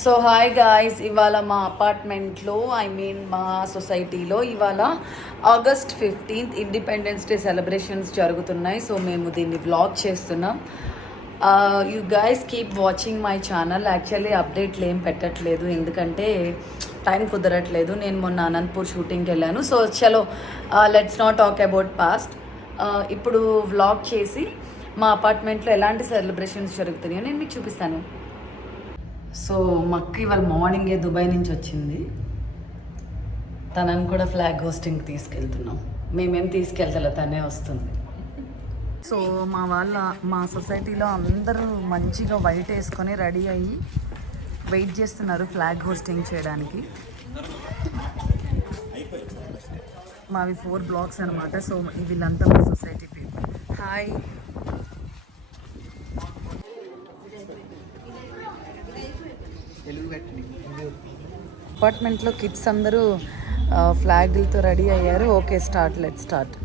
So hi guys, ఇవాళ మా అపార్ట్మెంట్లో మా సొసైటీలో ఇవాళ August 15th independence day celebrations జరుగుతున్నాయి. సో మేము దీన్ని వ్లాగ్ చేస్తున్నాం. You guys keep watching my channel. Actually అప్డేట్లు ఏం పెట్టట్లేదు ఎందుకంటే టైం కుదరట్లేదు. నేను మొన్న అనంతపూర్ షూటింగ్కి వెళ్ళాను. సో చలో let's not talk about past. ఇప్పుడు వ్లాగ్ చేసి మా అపార్ట్మెంట్లో ఎలాంటి సెలబ్రేషన్స్ జరుగుతున్నాయో నేను మీకు చూపిస్తాను. సో మక్క ఇవాళ మార్నింగే దుబాయ్ నుంచి వచ్చింది. తనని కూడా ఫ్లాగ్ హోస్టింగ్కి తీసుకెళ్తున్నాం. మేమేం తీసుకెళ్తలే, తనే వస్తుంది. సో మా సొసైటీలో అందరూ మంచిగా వైట్ వేసుకొని రెడీ అయ్యి వెయిట్ చేస్తున్నారు ఫ్లాగ్ హోస్టింగ్ చేయడానికి. మావి 4 బ్లాక్స్ అనమాట. సో వీళ్ళంతా మా సొసైటీ పీపుల్. హాయ్. అపార్ట్మెంట్లో కిడ్స్ అందరూ ఫ్లాగ్లతో రెడీ అయ్యారు. Okay, let's start.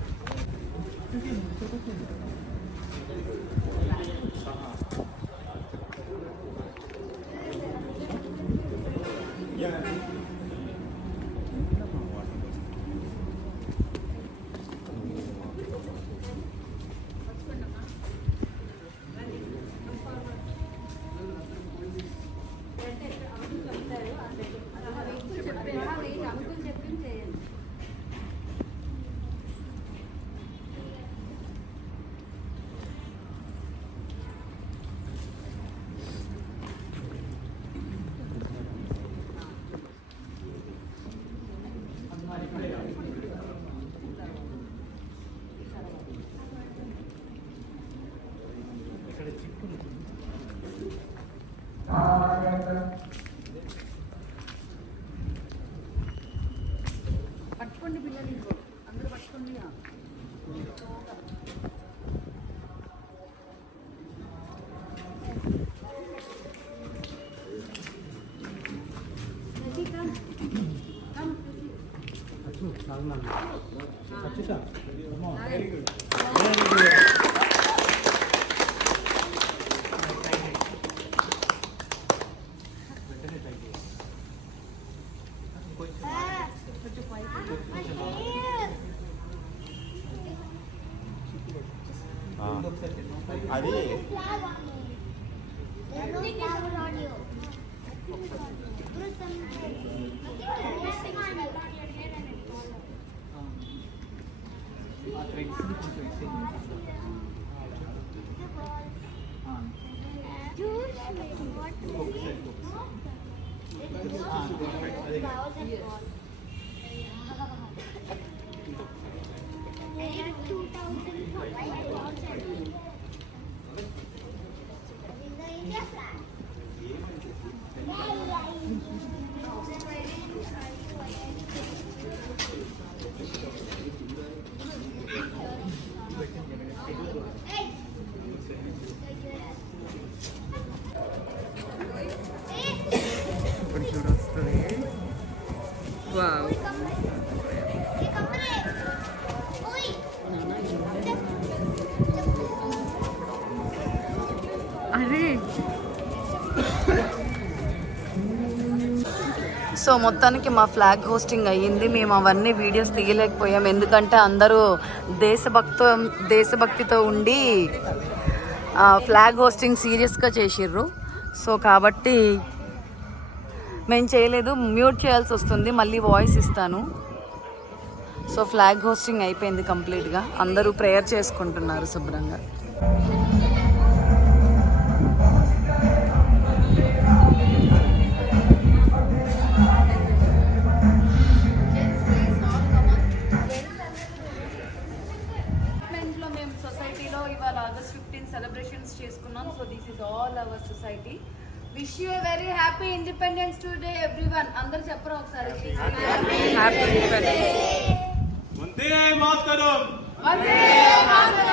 పట్టుకోండి పిల్లలు, అందరూ పట్టుకోండి. అది వావ్. అరే సో మొత్తానికి మా ఫ్లాగ్ హోస్టింగ్ అయ్యింది. మేము అవన్నీ వీడియోస్ తీయలేకపోయాం ఎందుకంటే అందరూ దేశభక్తితో ఉండి ఫ్లాగ్ హోస్టింగ్ సీరియస్గా చేసిర్రు. సో కాబట్టి మేము చేయలేదు, మ్యూట్ చేయాల్సి వస్తుంది, మళ్ళీ వాయిస్ ఇస్తాను. సో ఫ్లాగ్ హోస్టింగ్ అయిపోయింది కంప్లీట్గా. అందరూ ప్రేయర్ చేసుకుంటున్నారు శుభ్రంగా. మేము సొసైటీలో ఇవాళ ఆగస్ట్ 15 సెలబ్రేషన్స్ చేసుకున్నాం. So this is all our society. Wish you very happy independence day everyone. అందరూ చెప్పరా ఒకసారి హ్యాపీ ఇండిపెండెన్స్. వందే మాతరం. వందే మాతరం.